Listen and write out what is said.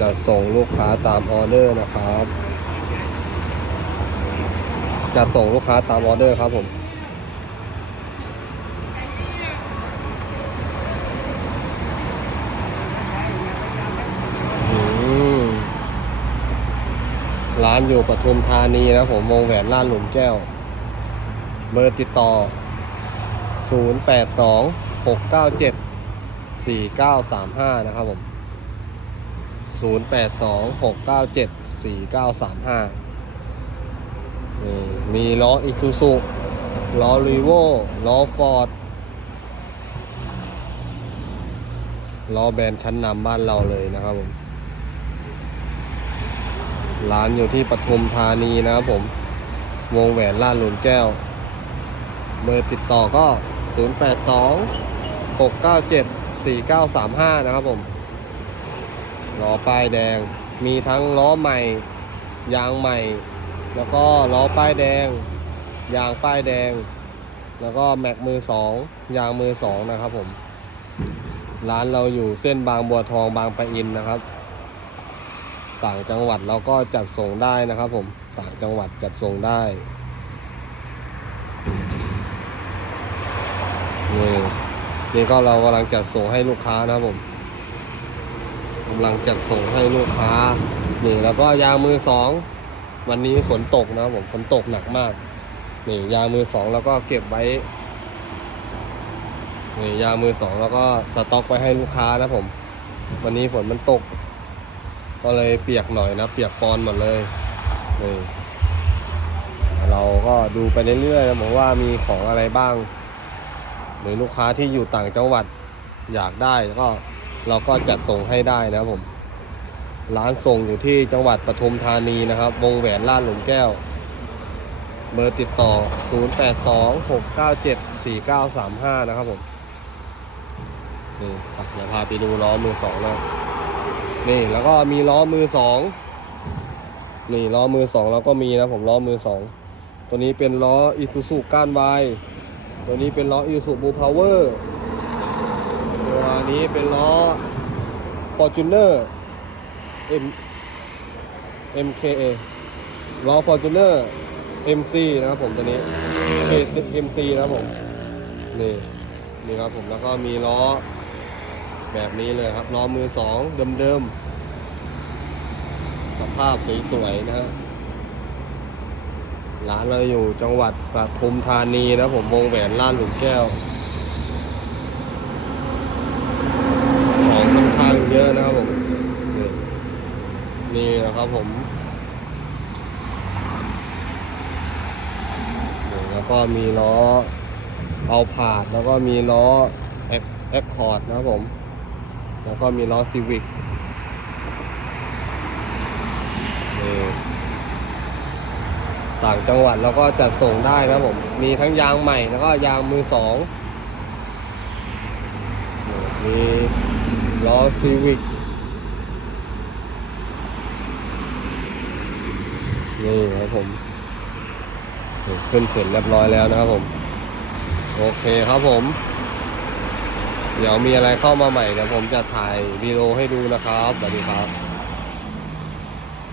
จะส่งลูกค้าตามออเดอร์นะครับจะส่งลูกค้าตามออเดอร์ครับผมร้านอยู่ปทุมธานีนะผมวงแหวนลาดหลุมแก้ว เบอร์ติดต่อ 082 697 4935 นะครับผม 082 697 4935นี่มีล้ออิซูซุล้อรีโวล้อฟอร์ดล้อแบรนด์ชั้นนำบ้านเราเลยนะครับผม ร้านอยู่ที่ปทุมธานีนะครับผม วงแหวนลาดหลุมแก้ว เบอร์ติดต่อก็ 082 697 4935 นะครับผม ล้อป้ายแดง มีทั้งล้อใหม่ ยางใหม่ แล้วก็ล้อป้ายแดง ยางป้ายแดง แล้วก็แม็กมือสองยางมือสองนะครับผม ร้านเราอยู่เส้นบางบัวทองบางปะอินนะครับ ต่างจังหวัดเราก็จัดส่งได้นะครับผม ต่างจังหวัดจัดส่งได้นี่นี่ก็เรากำลังจัดส่งให้ลูกค้านะครับผมำลังจัดส่งให้ลูกค้านี่แล้วก็ยางมือสองวันนี้ฝนตกนะครับผมฝนตกหนักมากนี่ยางมือสองแล้วก็เก็บไว้นี่ยางมือสองแล้วก็สต็อกไว้ให้ลูกค้านะผม วันนี้ฝนมันตก ก็เลยเปียกหน่อยนะ เปียกปอนหมดเลยนี่เราก็ดูไปเรื่อยๆนะผมว่ามีของอะไรบ้าง หรือลูกค้าที่อยู่ต่างจังหวัดอยากได้ก็ เราก็จัดส่งให้ได้นะครับผม ร้านส่งอยู่ที่จังหวัดปทุมธานีนะครับ วงแหวนลาดหลุมแก้ว เบอร์ติดต่อ 0826974935 นะครับผมนี่เดี๋ยวพาไปดูล้อมือสองเลยนี่แล้วก็มีล้อมือสองนี่ล้อมือสองเราก็มีนะผมล้อมือสองตัวนี้เป็นล้ออีซูซูก้านวายตัวนี้เป็นล้ออีซูบูพาวเวอร์ ตัวนี้เป็นล้อ Fortuner M MKA ล้อ Fortuner MC นะครับผมตัวนี้ MC นะครับผมนี่นี่ครับผมแล้วก็มีล้อแบบนี้เลยครับล้อมือสองเดิมๆสภาพสวยๆนะฮะร้านเราอยู่จังหวัดปทุมธานีนะผมวงแหวนล้าดหลุมแก้ว ของค่อนข้างเยอะนะครับผม นี่นี่นะ ครับผมแล้วก็มีล้อเอาผาดแล้วก็มีล้อแอคแอคคอร์ดนะครับผม แล้วก็มีล้อซีวิกต่างจังหวัดเราก็จัดส่งได้นะครับผม มีทั้งยางใหม่แล้วก็ยางมือสองมีล้อซีวิก นี่ครับผมขึ้นเสร็จเรียบร้อยแล้วนะครับผม โอเคครับผม เดี๋ยวมีอะไรเข้ามาใหม่เดี๋ยวผมจะถ่ายวีดีโอให้ดูนะครับสวัสดีครับ